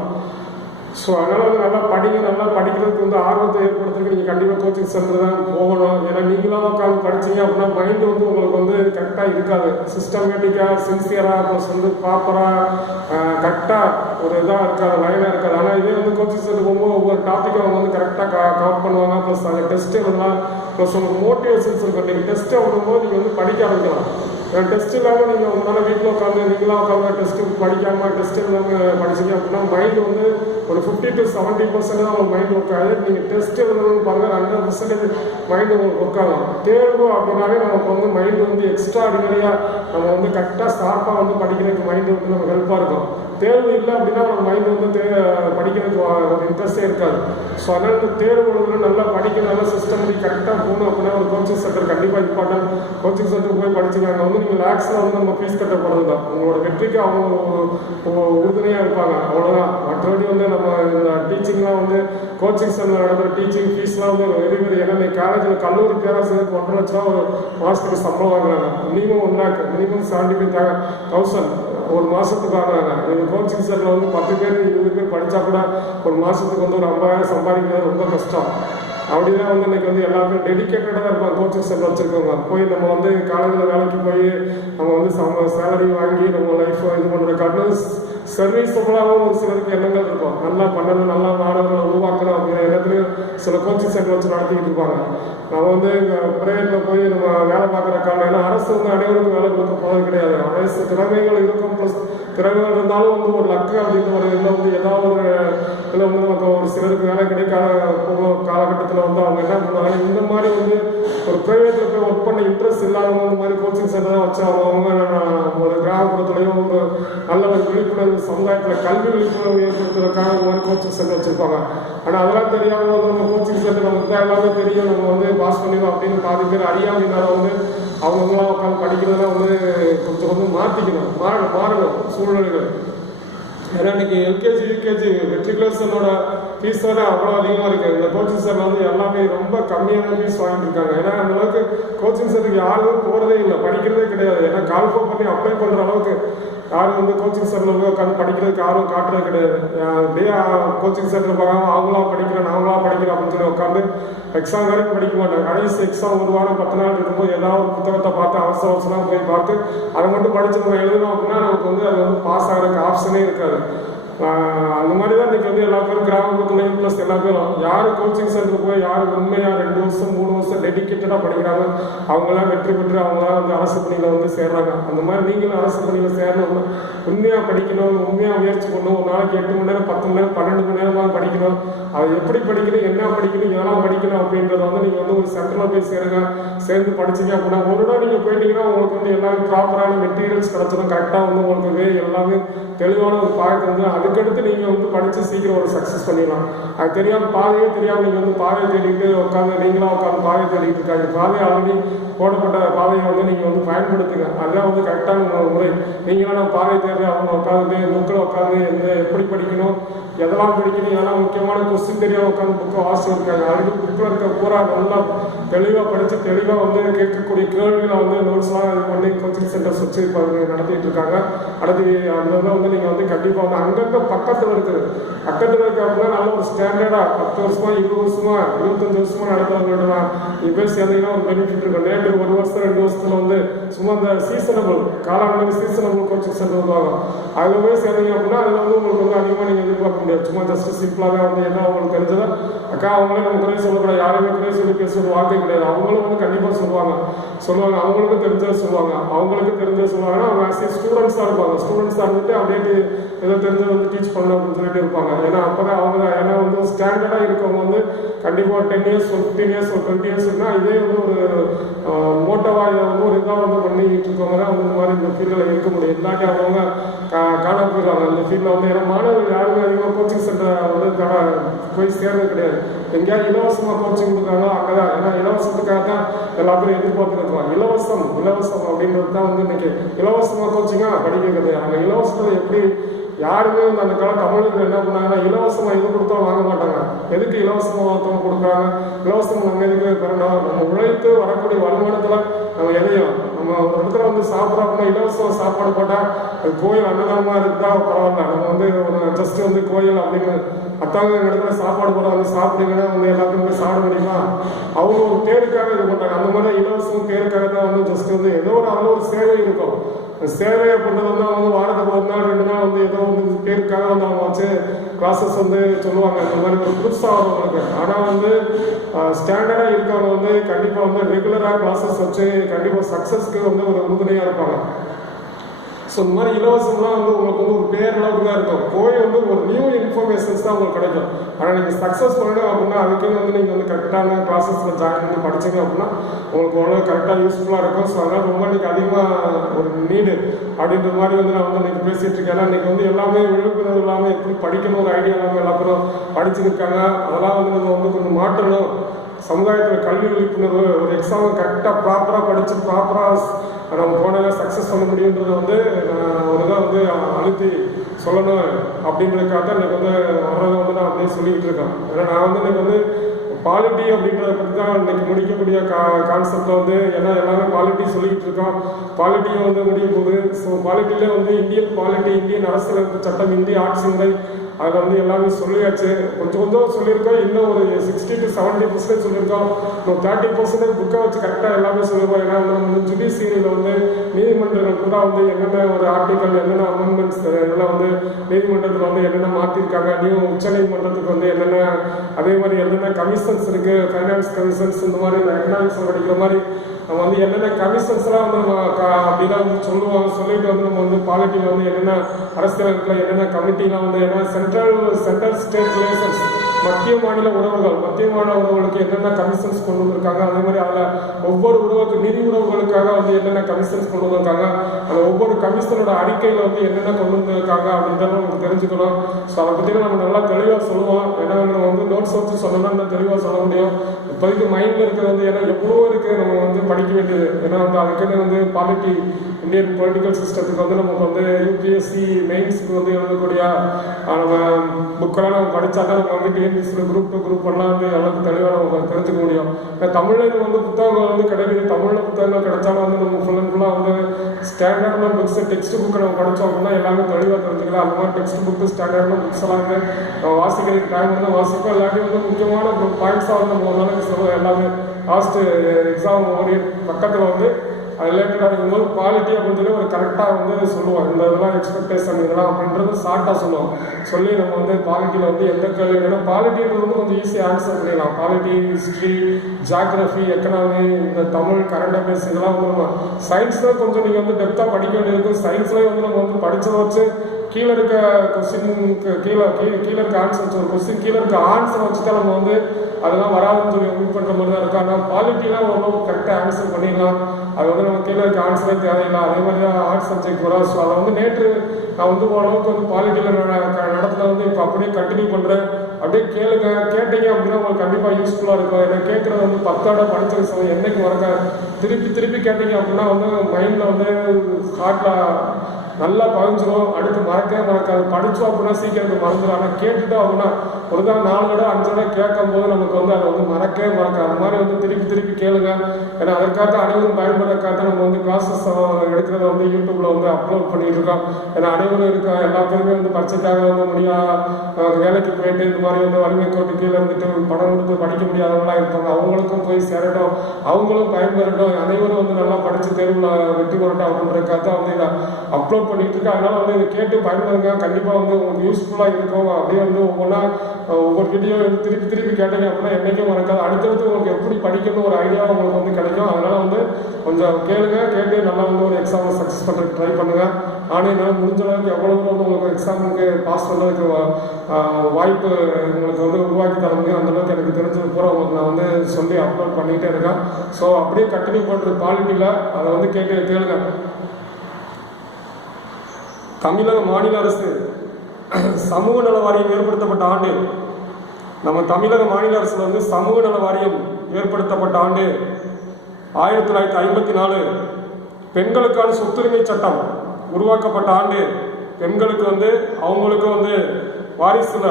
ஸோ அதனால் வந்து நல்லா படிங்க, நல்லா படிக்கிறதுக்கு வந்து ஆர்வத்தை ஏற்படுத்துறதுக்கு நீங்கள் கண்டிப்பாக கோச்சிங் சென்டர் தான் போகணும். ஏன்னா நீங்களாக உட்காந்து படிச்சிங்க அப்படின்னா மைண்டு வந்து உங்களுக்கு வந்து கரெக்டாக இருக்காது. சிஸ்டமேட்டிக்காக, சின்சியராக, ப்ளஸ் வந்து ப்ராப்பராக கரெக்டாக ஒரு இதாக இருக்காது, லைனாக இருக்காது. ஆனால் இதே வந்து கோச்சிங் சென்டர் போகும்போது ஒவ்வொரு டாப்பிக்கும் அவங்க வந்து கரெக்டாக கவர் பண்ணுவாங்க. ப்ளஸ் அந்த டெஸ்ட்டு எழுதலாம், ப்ளஸ் உங்களுக்கு மோட்டிவேஷன்ஸ் இருக்கும். நீங்கள் டெஸ்ட்டு எழுதும்போது நீங்கள் வந்து படிக்க ஆரம்பிக்கலாம். டெஸ்ட் இல்லாமல் நீங்கள் உங்களால் வீட்டில் உட்காந்து நீங்களாக உட்காந்து டெஸ்ட்டு படிக்காமல் டெஸ்ட் இல்லாமல் படிச்சிங்க அப்படின்னா மைண்டு வந்து ஒரு 50 to 70% தான் உங்கள் மைண்ட் ஒர்க் ஆகுது. நீங்கள் டெஸ்ட் எழுதணும்னு பாருங்கள் 100% மைண்டு உங்களுக்கு ஒர்க் ஆகும். தேர்வு அப்படின்னாலே நமக்கு வந்து மைண்டு வந்து எக்ஸ்ட்ரா ஆர்டினரியாக நம்ம வந்து கரெக்டாக ஷார்ப்பாக வந்து படிக்கிறதுக்கு மைண்டு வந்து நமக்கு ஹெல்ப்பாக இருக்கும். தேர்வு இல்லை அப்படின்னா நம்ம மைண்டு வந்து படிக்கிறதுக்கு ஒரு இன்ட்ரெஸ்டே இருக்காது. ஸோ அதனால் இந்த தேர்வு எழுதணும், நல்லா படிக்கணும், நல்லா சிஸ்டமேட்டிக் கரெக்டாக போகணும் அப்படின்னா ஒரு கோச்சிங் சென்டர் கண்டிப்பாக இம்பார்ட்டன்ட். கோச்சிங் சென்டருக்கு போய் படிச்சுக்காங்க வந்து நீங்கள் லேக்ஸில் வந்து நம்ம ஃபீஸ் கட்ட போகிறது தான். உங்களோட வெற்றிக்கு அவங்க உறுதுணையாக இருப்பாங்க, அவ்வளோதான். மற்றபடி வந்து நம்ம இந்த டீச்சிங்லாம் வந்து கோச்சிங் சென்டர் நடக்கிற டீச்சிங் ஃபீஸ்லாம் வந்து வெரி வெரி. ஏன்னா காலேஜில் கல்லூரி பேராசிரியருக்கு 1.5 லட்ச ரூபா ஒரு மாதத்துக்கு சம்பளம் வாங்குறாங்க. மினிமம் 1 lakh, மினிமம் 75,000 ஒரு மாதத்துக்கு ஆகிறாங்க. எங்கள் கோச்சிங் சென்டரில் வந்து 10 பேர் 20 பேர் படித்தா கூட ஒரு மாதத்துக்கு வந்து ஒரு 50,000 சம்பாதிக்கிறது ரொம்ப கஷ்டம். அப்படிதான் வந்து இன்றைக்கி வந்து எல்லாருமே டெடிக்கேட்டடாக இருப்பாங்க. கோச்சிங் சென்டர் வச்சுருக்கவங்க போய் நம்ம வந்து காலேஜில் வேலைக்கு போய் நம்ம வந்து சேலரி வாங்கி நம்ம லைஃப் இது பண்ணுற காரணம் சர்வீஸபுளாகவும் ஒரு சிலருக்கு எண்ணங்கள் இருக்கும். நல்லா பண்ணணும், நல்லா மாணவர்களை உருவாக்கணும் அப்படிங்கிற எண்ணத்துலையும் சில கோச்சிங் சென்டர் வச்சு நடத்திக்கிட்டு இருப்பாங்க. நம்ம வந்து பிரைவேட்டில் போய் நம்ம வேலை பார்க்குற காரணம் ஏன்னா அரசு வந்து அனைவருக்கும் வேலை கொடுக்க போகிறது கிடையாது. அரசு திறமைகள் இருக்கும், ப்ளஸ் திறமைகள் இருந்தாலும் வந்து ஒரு லக்கு அப்படின்ற ஒரு இதில் வந்து ஏதாவது ஒரு இதில் வந்து நமக்கு ஒரு சிலருக்கு வேலை கிடைக்காத காலகட்டத்தில் வந்து அவங்க என்ன பண்ணுவாங்க, இந்த மாதிரி வந்து ஒரு ப்ரைவேட்டில் போய் ஒர்க் பண்ண இன்ட்ரெஸ்ட் இல்லாதவங்க இந்த மாதிரி கோச்சிங் சென்டர் தான் வச்சு அவங்க ஒரு கிராமப்புறத்துலையும் ஒரு நல்ல ஒரு விழிப்புணர்வு சமுதாயத்தில் கல்வி விழிப்புணர்வு ஏற்படுத்துறதுக்காக இந்த மாதிரி கோச்சிங் சென்டர் வச்சுருப்பாங்க. ஆனால் அதெல்லாம் தெரியாமல் வந்து நம்ம கோச்சிங் சென்டர் நமக்கு தான் எல்லாமே தெரியும், நம்ம வந்து பாஸ் பண்ணிடலாம் அப்படின்னு பாதி பேர் அறியாமையினால வந்து அவங்களாம் உட்காந்து படிக்கிறதெல்லாம் வந்து கொஞ்சம் வந்து மாற்றிக்கணும், மாறணும் சூழ்நிலைகள். ஏன்னா இன்னைக்கு எல்கேஜி யூகேஜி மெட்ரிகுலேஷனோட ஃபீஸ் தானே அவ்வளோ அதிகமாக இருக்குது. இந்த கோச்சிங் சென்டர் வந்து எல்லாமே ரொம்ப கம்மியான ஃபீஸ் வாங்கிட்டு இருக்காங்க. ஏன்னா அந்த அளவுக்கு கோச்சிங் சென்டருக்கு யாரும் போகிறதே இல்லை, படிக்கிறதே கிடையாது. ஏன்னா கால்ஃபோன் பண்ணி அப்ளை பண்ணுற அளவுக்கு யாரும் வந்து கோச்சிங் சென்டரில் போய் உட்காந்து படிக்கிறதுக்கு யாரும் காட்டுறது கிடையாது. அப்படியே கோச்சிங் சென்டர் போகாமல் அவங்களா படிக்கிறேன் நாங்களாம் படிக்கிறோம் அப்படின்னு சொல்லி உட்காந்து எக்ஸாம் வரைக்கும் படிக்க மாட்டாங்க. கடைசி எக்ஸாம் 1 வாரம் 10 நாள் இருக்கும்போது ஏதாவது ஒரு புத்தகத்தை பார்த்து அவசரம் போய் பார்த்து அதை மட்டும் படித்து நம்ம எழுதணும் அப்படின்னா நமக்கு வந்து அது வந்து பாஸ் ஆகிறதுக்கு ஆப்ஷனே இருக்காது. அந்த மாதிரி தான் இன்றைக்கி வந்து எல்லா பேரும் கிராமப்புறத்துலையும் ப்ளஸ் எல்லா பேரும் யார் கோச்சிங் சென்டருக்கு போய் யார் உண்மையாக 2 வருஷம் 3 வருஷம் டெடிக்கேட்டடாக படிக்கிறாங்க அவங்களாம் வெற்றி பெற்று அவங்களாம் வந்து அரசு பணியில் வந்து சேர்றாங்க. அந்த மாதிரி நீங்களும் அரசு பணியில் சேரணும்னா உண்மையாக படிக்கணும், உண்மையாக முயற்சி பண்ணணும். ஒரு நாளைக்கு 8 மணி நேரம் 10 மணி நேரம் 12 மணி நேரமாக படிக்கணும். அதை எப்படி படிக்கணும், என்ன படிக்கணும், எதெல்லாம் படிக்கணும் அப்படின்றத வந்து நீங்கள் வந்து ஒரு சென்டரில் போய் சேருங்க. சேர்ந்து படிச்சிங்க அப்படின்னா ஒரு நாள் நீங்கள் போயிட்டீங்கன்னா உங்களுக்கு வந்து எல்லாமே ப்ராப்பரான மெட்டீரியல்ஸ் கிடச்சிடும். கரெக்டாக வந்து உங்களுக்கு எல்லாமே தெளிவான ஒரு பாடத்தை வந்து அதுக்கடுத்து நீங்கள் வந்து படித்து சீக்கிரம் ஒரு சக்ஸஸ் பண்ணிடலாம். அது தெரியாமல் பாதையே தெரியாமல் நீங்கள் வந்து பாதையை தேடிட்டு உட்காந்து நீங்களாம் உட்காந்து பாதையை தேடிட்டு இருக்காங்க. பாதையை ஆல்ரெடி போடப்பட்ட பாதையை வந்து நீங்கள் வந்து பயன்படுத்துங்க. அதுதான் வந்து கரெக்டான முறை. நீங்களாம் நான் பாதையை தேடி அவங்க உட்காந்து புக்கில் உட்காந்து எப்படி படிக்கணும், எதெல்லாம் படிக்கணும், எதெல்லாம் முக்கியமான கொஸ்டின் தெரியாமல் உட்காந்து புக்கை வாசி இருக்காங்க. ஆல்ரெடி புக்கில் இருக்க பூரா நல்லா தெளிவாக படித்து தெளிவாக வந்து கேட்கக்கூடிய கேள்விகளை வந்து நோட்ஸ்லாம் இது பண்ணி கோச்சிங் சென்டர்ஸ் வச்சு இப்போ நடத்திட்டு இருக்காங்க. அடுத்து அந்த வந்து நீங்கள் வந்து கண்டிப்பாக வந்து அங்கங்கே அதுக்கும் பக்கத்தில் இருக்குது. பக்கத்தில் இருக்க அப்படின்னா நல்ல ஒரு ஸ்டாண்டர்டாக 10 வருஷமா 20 வருஷமா 25 வருஷமா நடந்தவங்கள்ட்ட இது பேர் சேர்ந்தீங்கன்னா ஒரு பெனிஃபிட் இருக்கும். நேற்று 1 வருஷம் 2 வருஷத்துல வந்து சும்மா இந்த சீசனபிள் காலாண்டு சீசனபிள் கோச்சிங் சென்டர் வருவாங்க. அதில் போய் சேர்ந்தீங்க அப்படின்னா அதில் வந்து உங்களுக்கு வந்து அதிகமாக நீங்கள் எதிர்பார்க்க முடியாது. சும்மா ஜஸ்ட் சிம்பிளாக வந்து என்ன அவங்களுக்கு தெரிஞ்சதோ அக்கா அவங்களே நம்ம குறை சொல்லக்கூடாது, யாரையுமே குறை சொல்லி பேசுறது வாழ்க்கை கிடையாது. அவங்களும் வந்து கண்டிப்பாக சொல்லுவாங்க அவங்களுக்கும் தெரிஞ்சதை சொல்லுவாங்க. அவங்களுக்கு தெரிஞ்சதை சொல்லுவாங்கன்னா அவங்க ஆஸ் ஸ்டூடெண்ட்ஸாக இருப்பாங்க. ஸ்டூடெண்ட்ஸாக இருந்துட்டு அப்படியே ஏதோ தெரிஞ்சதை வந்து டீச் பண்ணணும் அப்படின்னு சொல்லிட்டு இருப்பாங்க. ஏன்னா அப்போ தான் அவங்க ஏன்னா வந்து ஸ்டாண்டர்டாக இருக்கவங்க வந்து கண்டிப்பாக 10 இயர்ஸ் 15 இயர்ஸ் 20 இயர்ஸ்னா இதே வந்து ஒரு மோட்டோவாக இதை வந்து ஒரு இதாக வந்து பண்ணிக்கிட்டு இருக்கவங்க தான் வந்து இந்த மாதிரி இந்த ஃபீல்டில் இருக்க முடியும். இல்லாட்டி அவங்க காண போயிடுவாங்க இந்த ஃபீல்டில் வந்து. ஏன்னா மாணவர்கள் யாருமே அதிகமாக கோச்சிங் சென்டர் வந்து போய் சேர்றது கிடையாது. எங்கேயாவது இலவசமாக கோச்சிங் கொடுக்குறாங்களோ அங்கே தான். ஏன்னா இலவசத்துக்காக தான் எல்லா பேரும் எதிர்பார்த்துருக்காங்க. இலவசம் அப்படின்றது தான் வந்து இன்னைக்கு இலவசமாக கோச்சிங்காக படிக்கிறது. அந்த இலவசத்தை எப்படி யாருமே வந்து அந்த காலம் தமிழர்கள் என்ன பண்ணாங்கன்னா இலவசமாக எது கொடுத்தா வாங்க மாட்டாங்க. எதுக்கு இலவசமாக ஒருத்தவங்க கொடுக்குறாங்க? இலவசம் நம்ம எதுக்கு தரணும்? நம்ம உழைத்து வரக்கூடிய வருமானத்தில் நம்ம எதையும் நம்ம ஒரு இடத்துல வந்து சாப்பிட்றோம்னா இலவச சாப்பாடு போட்டால் அது கோயில் அன்னதானமாக இருந்தால் பரவாயில்ல. நம்ம வந்து ஒரு ஜஸ்ட் வந்து கோயில் அப்படின்னு அத்தாங்க இடத்துல சாப்பாடு போடுறாங்க சாப்பிடுங்கன்னா வந்து எல்லாத்துக்குமே சாப்பிட முடியுமா? அவங்க ஒரு பேருக்காக இது பண்ணுறாங்க. அந்த மாதிரி இலவசம் பேருக்காக தான் வந்து ஜஸ்ட் வந்து ஏதோ ஒரு அதில் ஒரு சேவை இருக்கும். சேவை அப்படின்றது வந்து அவங்க வாரத்துக்கு 1 நாள் 2 நாள் வந்து ஏதோ வந்து பேருக்காக வந்து அவங்க வச்சு கிளாஸஸ் வந்து சொல்லுவாங்க. இந்த மாதிரி ஒரு புதுசாக வரவங்களுக்கு. ஆனால் வந்து ஸ்டாண்டர்டாக இருக்கவங்க வந்து கண்டிப்பாக வந்து ரெகுலராக கிளாஸஸ் வச்சு கண்டிப்பாக சக்ஸஸ்க்கு வந்து ஒரு உறுதுணையாக இருப்பாங்க. ஸோ இந்த மாதிரி இலவசம்லாம் வந்து உங்களுக்கு வந்து ஒரு பேரளவுக்கு தான் இருக்கும். போய் வந்து ஒரு நியூ இன்ஃபர்மேஷன்ஸ் தான் உங்களுக்கு கிடைக்கும். ஆனால் நீங்கள் சக்ஸஸ் பண்ணணும் அப்படின்னா அதுக்குன்னு வந்து நீங்கள் வந்து கரெக்டான கிளாஸஸில் ஜாயின் பண்ணி படிச்சிங்க அப்படின்னா உங்களுக்கு ஓரளவு கரெக்டாக யூஸ்ஃபுல்லாக இருக்கும். ஸோ அதனால் ரொம்ப இன்றைக்கி அதிகமாக ஒரு நீடு அப்படின்ற மாதிரி வந்து நான் வந்து இன்றைக்கி பேசிகிட்டு இருக்கேன். ஏன்னா இன்றைக்கி வந்து எல்லாமே விழிப்புணர்வு இல்லாமல் எப்படி படிக்கணும் ஒரு ஐடியா இல்லாமல் எல்லா பேரும் படிச்சுருக்காங்க. அதெல்லாம் வந்து நம்ம வந்து கொஞ்சம் மாற்றணும். சமுதாயத்தில் கல்வி விழிப்புணர்வு ஒரு எக்ஸாமை கரெக்டாக ப்ராப்பராக படித்து ப்ராப்பராக நம்ம போனாலே சக்ஸஸ் பண்ண முடியுன்றதை வந்து ஒரு இதாக வந்து அழுத்தி சொல்லணும் அப்படின்றதுக்காக தான் இன்றைக்கி வந்து வர்றதை வந்து நான் அப்படியே சொல்லிக்கிட்டு இருக்கேன். ஏன்னா நான் வந்து இன்றைக்கி வந்து பாலிட்டி அப்படின்றத பற்றி தான் இன்றைக்கி முடிக்கக்கூடிய கான்செப்டில் வந்து ஏன்னா எல்லாமே பாலிட்டி சொல்லிக்கிட்டு இருக்கோம். பாலிட்டியும் வந்து முடிய போகுது. ஸோ பாலிட்டியில் வந்து இந்தியன் பாலிட்டி, இந்தியன் அரசியலமைப்பு சட்டம், இந்திய ஆட்சி முறை அதில் வந்து எல்லாமே சொல்லியாச்சு. கொஞ்சம் சொல்லியிருக்கோம். இன்னும் ஒரு 60 to 70% சொல்லியிருக்கோம். இன்னும் 30% புக்கை வச்சு கரெக்டாக எல்லாமே சொல்லியிருக்கோம். ஏன்னா வந்து ஜுடிஷியரியில் வந்து நீதிமன்றங்கள் கூட வந்து என்னென்ன ஒரு ஆர்டிக்கல் என்னென்ன அமெண்ட்மெண்ட்ஸ் இதெல்லாம் வந்து நீதிமன்றத்தில் வந்து என்னென்ன மாற்றிருக்காங்க, உச்ச நீதிமன்றத்துக்கு வந்து என்னென்ன அதே மாதிரி என்னென்ன கமிஷன்ஸ் இருக்குது, ஃபைனான்ஸ் கமிஷன்ஸ் இந்த மாதிரி எக்கனாமிக்ஸில் படிக்கிற மாதிரி நம்ம வந்து என்னென்ன கமிஷன்ஸ்லாம் வந்து நம்ம அப்படிலாம் வந்து சொல்லுவோம். சொல்லிட்டு வந்து நம்ம வந்து பாலிட்டியில் வந்து என்னென்ன அரசியலமைப்பில் என்னென்ன கமிட்டிலாம் வந்து என்ன சென்ட்ரல் ஸ்டேட் ரிலேஷன்ஸ் மத்திய மாநில உறவுகளுக்கு என்னென்ன கமிஷன்ஸ் கொண்டு வந்திருக்காங்க. அதே மாதிரி அதில் ஒவ்வொரு உறவுக்கு நிதி உறவுகளுக்காக வந்து என்னென்ன கமிஷன்ஸ் கொண்டு வந்திருக்காங்க. அந்த ஒவ்வொரு கமிஷனோட அறிக்கையில் வந்து என்னென்ன கொண்டு வந்திருக்காங்க அப்படின்றத நமக்கு தெரிஞ்சுக்கணும். ஸோ அதை பற்றி நம்ம நல்லா தெளிவாக சொல்லுவோம். ஏன்னா நம்ம வந்து நோட்ஸ் வச்சு சொல்லணும்னா இன்னும் தெளிவாக சொல்ல முடியும். இப்போதைக்கு மைண்டில் இருக்கிறது வந்து ஏன்னா எவ்வளோ இருக்குது நம்ம வந்து படிக்க வேண்டியது. ஏன்னா வந்து அதுக்குன்னு வந்து பாலிட்டி இந்தியன் பொலிட்டிக்கல் சிஸ்டத்துக்கு வந்து நமக்கு வந்து யூபிஎஸ்சி மெயின்ஸுக்கு வந்து எழுதக்கூடிய நம்ம புக்கெல்லாம் நம்ம படித்தா தான் நம்ம வந்து டிஎன்பிஎஸ்சியில் குரூப் 2 குரூப் 1 வந்து எல்லாத்துக்கும் தெளிவாக நம்ம தெரிஞ்சுக்க முடியும். இப்போ தமிழில் வந்து புத்தகங்கள் வந்து கிடைக்குது. தமிழில் புத்தகங்கள் கிடைச்சாலும் வந்து நம்ம ஃபுல்லாக வந்து ஸ்டாண்டர்டான புக்ஸ் டெக்ஸ்ட் புக்கை நம்ம படித்தோம் அப்படின்னா எல்லாமே தெளிவாக தெரிஞ்சுக்கலாம். அந்த மாதிரி டெக்ஸ்ட் புக்கு ஸ்டாண்டர்டான புக்ஸ் எல்லாம் வந்து நம்ம வாசிக்கிறதுக்கு டைம் வந்து வாசிப்போம். எல்லாத்தையும் வந்து முக்கியமான பாயிண்ட்ஸாக வந்து நம்ம ஒரு நாளைக்கு சொல்லுவோம். எல்லாமே லாஸ்ட்டு எக்ஸாம் பக்கத்தில் வந்து அது ரிலேட்டடாக இருக்கும்போது குவாலிட்டி அப்படின்னு சொல்லி ஒரு கரெக்டாக வந்து சொல்லுவோம். இந்த இதெல்லாம் எக்ஸ்பெக்டேஷன் இதெல்லாம் அப்படின்றது ஷார்ட்டாக சொல்லுவோம். சொல்லி நம்ம வந்து பாலிட்டியில் வந்து எந்த கேள்வி ஏன்னா பாலிட்டின்றது வந்து கொஞ்சம் ஈஸியாக ஆன்சர் பண்ணிடலாம். பாலிட்டி, ஹிஸ்ட்ரி, ஜியாகிரஃபி, எக்கனாமி, இந்த தமிழ், கரண்ட் அஃபேர்ஸ் இதெல்லாம் வந்து நம்ம சயின்ஸில் கொஞ்சம் நீங்கள் வந்து டெப்த்தாக படிக்க வேண்டியது. சயின்ஸ்லேயே வந்து நம்ம வந்து படித்ததை வச்சு கீழே இருக்க கொஸ்டினுக்கு கீழே இருக்க ஆன்சர் ஒரு கொஸ்டின் கீழே இருக்க ஆன்சரை வச்சு தான் நம்ம வந்து அதெல்லாம் வராதுன்னு சொல்லி மீட் பண்ணுற மாதிரி தான் இருக்கும். ஆனால் பாலிட்டிலாம் ஓரளவு கரெக்டாக ஆன்சர் பண்ணிடலாம். அது வந்து நம்ம கீழே இருக்க ஆன்சரே தேவையில்லை. அதே மாதிரி தான் ஆர்ட்ஸ் சப்ஜெக்ட் வரும். ஸோ அதை வந்து நேற்று நான் வந்து ஓரளவுக்கு வந்து பாலிட்டியில் நடத்துல வந்து இப்போ அப்படியே கண்டினியூ பண்ணுறேன். அப்படியே கேட்டீங்க அப்படின்னா உங்களுக்கு கண்டிப்பாக யூஸ்ஃபுல்லாக இருக்கும். ஏன்னா கேட்குறது வந்து 10 தடவை படித்த விஷயம் என்றைக்கு மறக்க திருப்பி கேட்டீங்க அப்படின்னா வந்து மைண்டில் வந்து ஹார்ட்டில் நல்லா பதிஞ்சிரும். அடுத்து மறக்கவே மறக்காது. படித்தோம் அப்படின்னா சீக்கிரம் மறந்துடும். ஆனால் கேட்டுட்டோம் அப்படின்னா ஒரு தான் 4 தடவை 5 தடவை கேட்கும் போது நமக்கு அதை மறக்கவே மறக்காது. அந்த மாதிரி திருப்பி திருப்பி கேளுங்க. ஏன்னா அதற்காக அனைவரும் பயன்படுறதுக்காக நம்ம கிளாஸஸ் எடுக்கிறத யூடியூப்ல அப்லோட் பண்ணிட்டு இருக்கோம். ஏன்னா அனைவரும் இருக்க எல்லா பேருமே பரீட்சைக்காக வேலைக்கு போயிட்டு இந்த மாதிரி வறுமை கோட்டு கீழே இருந்துட்டு பணம் கொடுத்து படிக்க முடியாதவங்களா இருப்பாங்க. அவங்களுக்கும் போய் சேரட்டும், அவங்களும் பயன்பெறட்டும், அனைவரும் நல்லா படிச்சு தேர்வுல வெற்றி பெறட்டும் அப்படின்றதுக்காக இதை அப்லோட் பண்ணிட்டு இருக்கு. அதனால இதை கேட்டு பயன்படுங்க. கண்டிப்பா உங்களுக்கு யூஸ்ஃபுல்லா இருக்கும். அப்படியே ஒவ்வொன்றா ஒவ்வொரு வீடியோ திருப்பி திருப்பி கேட்டீங்க அப்படின்னா என்னைக்கும் மறக்காது. அடுத்தடுத்து உங்களுக்கு எப்படி படிக்கணும் ஒரு ஐடியா உங்களுக்கு கிடைக்கும். அதனால கொஞ்சம் கேளுங்க. கேட்டு நல்லா ஒரு எக்ஸாம் சக்ஸஸ் பண்ணுறதுக்கு ட்ரை பண்ணுங்க. ஆனால் என்னால் முடிஞ்ச அளவுக்கு எவ்வளவு உங்களுக்கு எக்ஸாமுக்கு பாஸ் பண்ணுறதுக்கு வாய்ப்பு உங்களுக்கு உருவாக்கி தர முடியும். அந்தளவுக்கு எனக்கு தெரிஞ்சது பூரா உங்களுக்கு நான் சொல்லி அப்லோட் பண்ணிக்கிட்டே இருக்கேன். ஸோ அப்படியே கண்டினியூ பண்ணுற குவாலிட்டியில் அதை கேளுங்க. தமிழக மாநில அரசு சமூக நல வாரியம் ஏற்படுத்தப்பட்ட ஆண்டு. நம்ம தமிழக மாநில அரசுல சமூக நல வாரியம் ஏற்படுத்தப்பட்ட ஆண்டு 1954. பெண்களுக்கான சொத்துரிமை சட்டம் உருவாக்கப்பட்ட ஆண்டு. பெண்களுக்கு அவங்களுக்கு வாரிசுல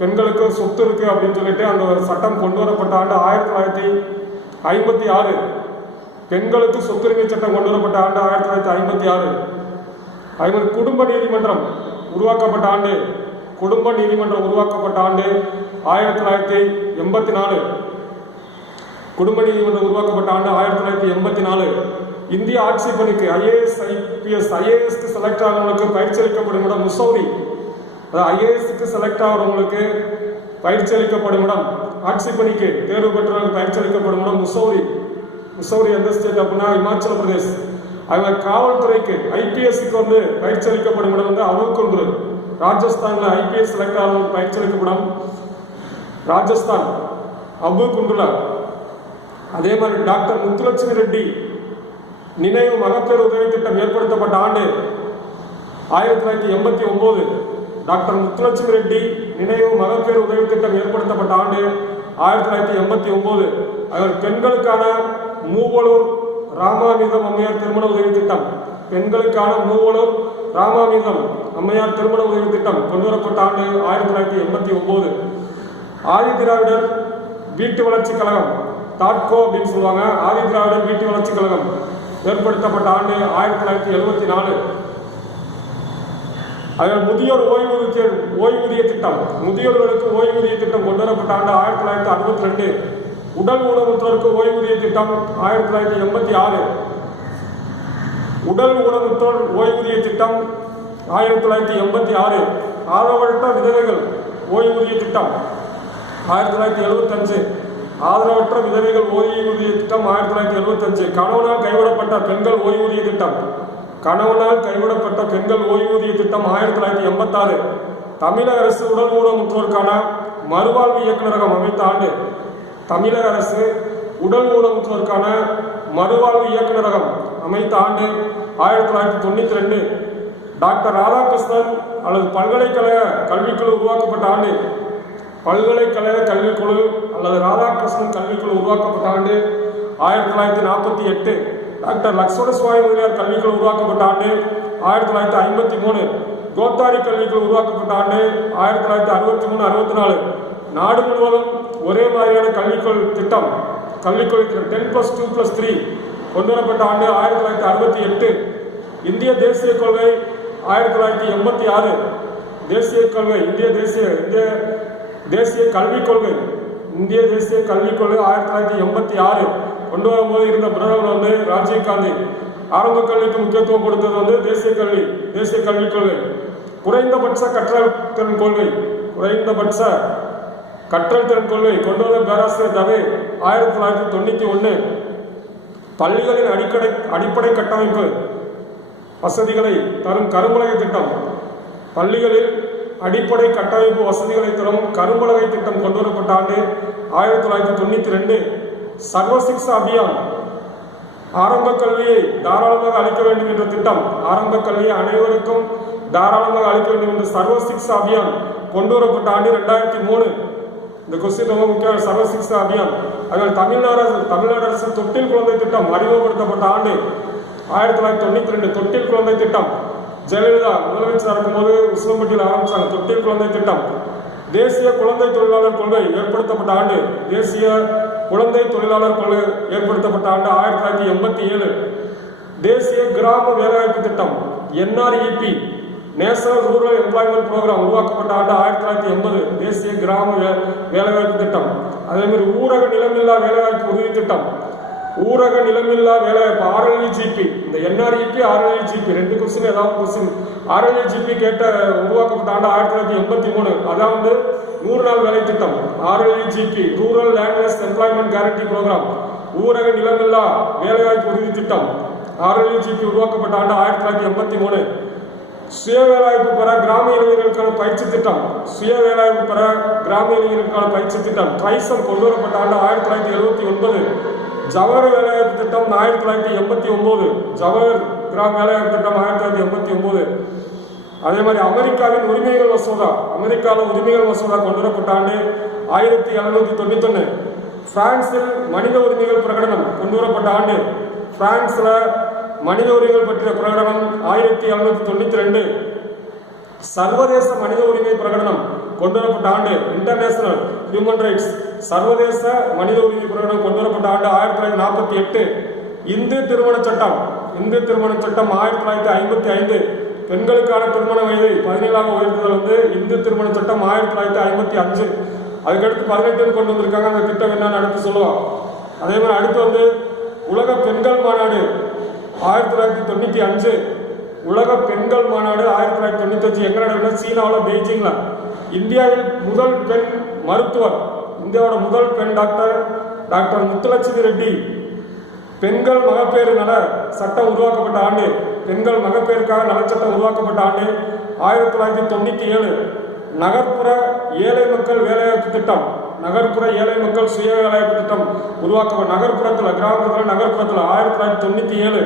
பெண்களுக்கு சொத்து இருக்கு அப்படின்னு சொல்லிட்டு அந்த சட்டம் கொண்டு வரப்பட்ட ஆண்டு 1956. பெண்களுக்கு சொத்துரிமை சட்டம் கொண்டு வரப்பட்ட ஆண்டு 1956. அதேமாதிரி குடும்ப நீதிமன்றம் உருவாக்கப்பட்ட ஆண்டு. குடும்ப நீதிமன்றம் உருவாக்கப்பட்ட ஆண்டு 1984. குடும்ப நீதிமன்றம் உருவாக்கப்பட்ட ஆண்டு 1984. இந்திய ஆட்சி பணிக்கு ஐஏஎஸ் ஐபிஎஸ் ஐஏஎஸ்க்கு செலக்ட் ஆகிறவங்களுக்கு பயிற்சி அளிக்கப்படும் இடம் முசௌரி. ஐஏஎஸ்க்கு செலக்ட் ஆகிறவங்களுக்கு பயிற்சி அளிக்கப்படும் இடம், ஆட்சி பணிக்கு தேர்வு பெற்றவர்களுக்கு பயிற்சி அளிக்கப்படும் இடம் முசௌரி. முசௌரி எந்த ஸ்டேட் அப்படின்னா இமாச்சல பிரதேஷ். அதுமாதிரி காவல்துறைக்கு ஐபிஎஸ்க்கு பயிற்சி அளிக்கப்படும் இடம் அவுக்குன்று ராஜஸ்தான்ல ஐபிஎஸ் செலக்ட் ஆகிறவங்களுக்கு பயிற்சி அளிக்கப்படும் ராஜஸ்தான் அவுக்குன்றுல. அதே மாதிரி டாக்டர் முத்துலட்சுமி ரெட்டி நினைவு மகப்பேறு உதவி திட்டம் ஏற்படுத்தப்பட்ட ஆண்டு 1989. டாக்டர் முத்துலட்சுமி ரெட்டி நினைவு மகப்பேறு உதவி திட்டம் ஏற்படுத்தப்பட்ட ஆண்டு 1989. அதில் பெண்களுக்கான மூவலூர் ராமாமிர்தம் அம்மையார் திருமண உதவி திட்டம். பெண்களுக்கான மூவலூர் ராமாமிர்தம் அம்மையார் திருமண உதவி திட்டம் கொண்டு வரப்பட்ட ஆண்டு 1989. ஆதி திராவிடர் வீட்டு வளர்ச்சி கழகம் தாட்கோ அப்படின்னு சொல்லுவாங்க. ஆதி திராவிடர் வீட்டு வளர்ச்சி கழகம் ஏற்படுத்தப்பட்ட ஆண்டு 1974. அதில் முதியோர் ஓய்வூதிய திட்டம், முதியோர்களுக்கு ஓய்வூதிய திட்டம் கொண்டு வரப்பட்ட ஆண்டு 1962. உடல் ஊனமுற்றோருக்கு ஓய்வூதிய திட்டம் 1986. உடல் ஊனமுற்றோர் ஓய்வூதிய திட்டம் 1986. ஆதரவற்ற விதவைகள் ஓய்வூதிய திட்டம் 1975. ஆதரவற்ற விதவைகள் ஓய்வூதிய திட்டம் 1975. கணவனால் கைவிடப்பட்ட பெண்கள் ஓய்வூதிய திட்டம், கணவனால் கைவிடப்பட்ட பெண்கள் ஓய்வூதிய திட்டம் 1986. தமிழக அரசு உடல் ஊனமுற்றோருக்கான மறுவாழ்வு இயக்குநரகம் அமைத்த ஆண்டு. தமிழக அரசு உடல் ஊனமுற்றோருக்கான மறுவாழ்வு இயக்குநரகம் அமைத்த ஆண்டு 1992. டாக்டர் ராதாகிருஷ்ணன் அல்லது பல்கலைக்கழக கல்விக்குழு உருவாக்கப்பட்ட ஆண்டு. பல்கலைக்கழக கல்விக்குழு அல்லது ராதாகிருஷ்ணன் கல்விக்குழு உருவாக்கப்பட்ட ஆண்டு 1948. டாக்டர் லக்ஷ்மண சுவாமி முதலியார் கல்விக்குழு உருவாக்கப்பட்ட ஆண்டு 1953. கோத்தாரி கல்விக்குழு உருவாக்கப்பட்ட ஆண்டு 1963-64. நாடு முழுவதும் ஒரே மாதிரியான கல்விக்கொள் திட்டம், கல்விக்கொள் 10+2+3 கொண்டு வரப்பட்ட ஆண்டு 1968. இந்திய தேசிய கொள்கை 1986. தேசிய கொள்கை இந்திய தேசிய கல்விக் கொள்கை, இந்திய தேசிய கல்விக் கொள்கை 1986 கொண்டு வரும்போது இருந்த பிரதமர் ராஜீவ்காந்தி. ஆரம்ப கல்விக்கு முக்கியத்துவம் கொடுத்தது தேசிய கல்விக் கொள்கை. குறைந்தபட்ச கற்றல் திறன் கொள்கை, குறைந்தபட்ச கற்றல் திறன் கொள்கை கொண்டு வந்த பேராசிரியர் தவே 1991. பள்ளிகளின் அடிப்படை கட்டமைப்பு வசதிகளை தரும் கரும்பலகை திட்டம், பள்ளிகளில் அடிப்படை கட்டமைப்பு வசதிகளை தரும் கரும்பலகை திட்டம் கொண்டு வரப்பட்ட ஆண்டு 1992. சர்வசிக்ஷா அபியான், ஆரம்ப கல்வியை தாராளமாக அளிக்க வேண்டும் என்ற திட்டம், ஆரம்ப கல்வியை அனைவருக்கும் தாராளமாக அளிக்க வேண்டும் என்ற சர்வசிக்ஷா அபியான் கொண்டு வரப்பட்ட ஆண்டு 2003. இந்த கொஸ்டின் ரொம்ப முக்கியம். சர்வசிக்ஷா அபியான். அதில் தமிழ்நாடு அரசு தொட்டில் குழந்தை திட்டம் அறிமுகப்படுத்தப்பட்ட ஆண்டு 1992. தொட்டில் குழந்தை திட்டம் ஜெயலலிதா முதலமைச்சர் இருக்கும்போது உசிலம்பட்டியில் ஆரம்பிச்சாங்க தொட்டில் குழந்தை திட்டம். தேசிய குழந்தை தொழிலாளர் கொள்கை ஏற்படுத்தப்பட்ட ஆண்டு, தேசிய குழந்தை தொழிலாளர் கொள்கை ஏற்படுத்தப்பட்ட ஆண்டு 1987. தேசிய கிராம வேலைவாய்ப்பு திட்டம் NREP national rural employment programme உருவாக்கப்பட்ட ஆண்டு 1980. தேசிய கிராம வேலைவாய்ப்பு திட்டம். அதே மாதிரி ஊரக நிலமில்லா வேலைவாய்ப்பு உறுதி திட்டம், ஊரக நிலமில்லா வேலைவாய்ப்பு RLGP. இந்த NREP RLGP 2 கொஸ்டின் ஏதாவது கொஸ்டின். RLGP கேட்ட உருவாக்கப்பட்ட ஆண்டு 1983. அதாவது 100 நாள் வேலை திட்டம். RLGP rural landless employment guarantee programme, ஊரக நிலமில்லா வேலைவாய்ப்பு உறுதி திட்டம். RLGP உருவாக்கப்பட்ட ஆண்டு 1983. சுய வேலைவாய்ப்பு பெற கிராம இளைஞர்களுக்கான பயிற்சி திட்டம், சுய வேலைவாய்ப்பு பெற கிராம இளைஞர்களுக்கான பயிற்சி திட்டம் ட்ரைசம் கொண்டு வரப்பட்ட ஆண்டு 1979. ஜவஹர் வேலைவாய்ப்பு திட்டம் 1989. ஜவஹர் கிராம வேலைவாய்ப்பு திட்டம் 1989. அதே மாதிரி அமெரிக்காவின் உரிமைகள் மசோதா, அமெரிக்காவில் உரிமைகள் மசோதா கொண்டு வரப்பட்ட ஆண்டு 1791. பிரான்சில் மனித உரிமைகள் பிரகடனம் கொண்டு வரப்பட்ட ஆண்டு, பிரான்ஸ்ல மனித உரிமைகள் பற்றிய பிரகடனம் 1792. சர்வதேச மனித உரிமை பிரகடனம் கொண்டு வரப்பட்ட ஆண்டு, இன்டர்நேஷனல் ஹியூமன் ரைட்ஸ் சர்வதேச மனித உரிமை பிரகடனம் கொண்டு வரப்பட்ட ஆண்டு 1948. இந்து திருமண சட்டம், இந்து திருமண சட்டம் 1955. பெண்களுக்கான திருமண வயதை 17ஆக உயர்த்துதல் இந்து திருமண சட்டம் 1955. அதுக்கடுத்து 18 கொண்டு வந்திருக்காங்க. அந்த திட்டம் என்னன்னு அடுத்து சொல்லுவோம். அதே மாதிரி அடுத்து உலக பெண்கள் மாநாடு 1995. உலக பெண்கள் மாநாடு 1995 எங்க நடக்குது? சீனாவில் பெய்ஜிங்ல. இந்தியாவில் முதல் பெண் மருத்துவர், இந்தியாவோட முதல் பெண் டாக்டர் முத்துலட்சுமி ரெட்டி. பெண்கள் மகப்பேறு நல சட்டம் உருவாக்கப்பட்ட ஆண்டு, பெண்கள் மகப்பேறுக்காக நலச்சட்டம் உருவாக்கப்பட்ட ஆண்டு 1997. நகர்ப்புற ஏழை மக்கள் வேலைவாய்ப்பு திட்டம், நகர்ப்புற ஏழை மக்கள் சுய வேலைவாய்ப்பு திட்டம் உருவாக்கப்பட்ட நகர்ப்புறத்தில், கிராமப்புறத்தில், நகர்ப்புறத்தில் 1997.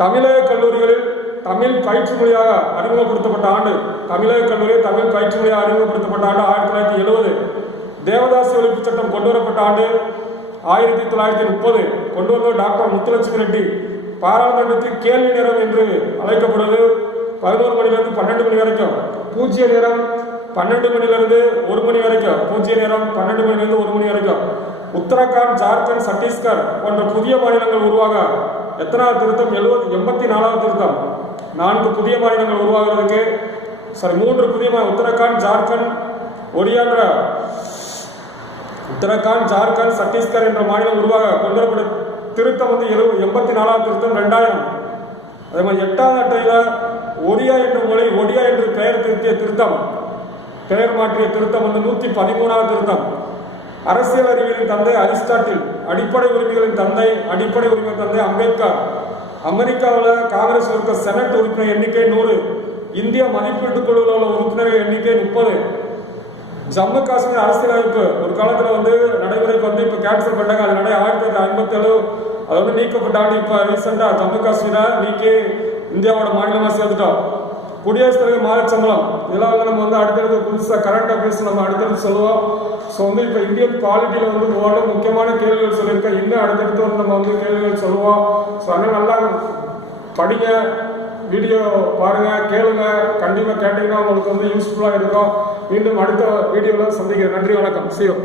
தமிழக கல்லூரிகளில் தமிழ் பயிற்று மொழியாக அறிமுகப்படுத்தப்பட்ட ஆண்டு, தமிழக கல்லூரியில் தமிழ் பயிற்று மொழியாக அறிமுகப்படுத்தப்பட்ட ஆண்டு 1970. தேவதாசி ஒழிப்பு சட்டம் கொண்டு வரப்பட்ட ஆண்டு 1930. கொண்டு வந்தவர் டாக்டர் முத்துலட்சுமி ரெட்டி. பாராளுமன்றத்தில் கேள்வி நேரம் என்று அழைக்கப்படுவது 11 மணிலிருந்து 12 மணி வரைக்கும், பூஜ்ய நேரம் 12 மணிலிருந்து 1 மணி வரைக்கும், பூஜ்ய நேரம் 12 மணிலிருந்து 1 மணி வரைக்கும். உத்தரகாண்ட், ஜார்க்கண்ட், சத்தீஸ்கர் போன்ற புதிய மாநிலங்கள் உருவாக எத்தனாவது திருத்தம்? 84வது திருத்தம். 4 புதிய மாநிலங்கள் உருவாகிறதுக்கு 3 புதிய உத்தரகாண்ட், ஜார்க்கண்ட், ஒடியான்ற உத்தரகாண்ட், ஜார்க்கண்ட், சத்தீஸ்கர் என்ற மாநிலம் உருவாக கொண்டு வரப்பட்ட திருத்தம் 84வது திருத்தம் 2000. அதே மாதிரி 8வது அட்டையில் ஒடியா என்ற மொழி, ஒடியா என்று பெயர் திருத்திய திருத்தம், பெயர் மாற்றிய திருத்தம் 113வது திருத்தம். அரசியல் அறிவியலின் தந்தை அரிஸ்டாட்டில், அடிப்படை உரிமைகளின் தந்தை, அடிப்படை உரிமை தந்தை அம்பேத்கர். அமெரிக்காவில் காங்கிரஸ் இருக்க செனட் உறுப்பினர் எண்ணிக்கை 100. இந்திய மதிப்பீட்டு குழுவில் உள்ள உறுப்பினர்கள் எண்ணிக்கை 30. ஜம்மு காஷ்மீர் அரசியலமைப்பு ஒரு காலத்தில் நடைமுறைக்கு இப்போ கேன்சல் பண்ணாங்க. அது 1957 அது நீக்கப்பட்ட ஆண்டு. இப்போ ரீசெண்டாக ஜம்மு காஷ்மீரை நீக்கி இந்தியாவோட மாநிலமாக சேர்த்துட்டோம். குடியரசுத் தலைவர் மாத சம்பளம் இதெல்லாம் நம்ம அடுத்தடுத்து புதுசாக கரண்ட் அஃபேர்ஸ் நம்ம அடுத்தடுத்து சொல்லுவோம். ஸோ இப்போ இந்தியன் பாலிட்டியில் ஓரளவு முக்கியமான கேள்விகள் சொல்லியிருக்கேன். இன்னும் அடுத்தடுத்து நம்ம கேள்விகள் சொல்லுவோம். ஸோ அதனால் நல்லா படிங்க, வீடியோ பாருங்க, கேளுங்க. கண்டிப்பாக கேட்டீங்கன்னா உங்களுக்கு யூஸ்ஃபுல்லாக இருக்கும். மீண்டும் அடுத்த வீடியோவில் சந்திக்கிறேன். நன்றி, வணக்கம். See you.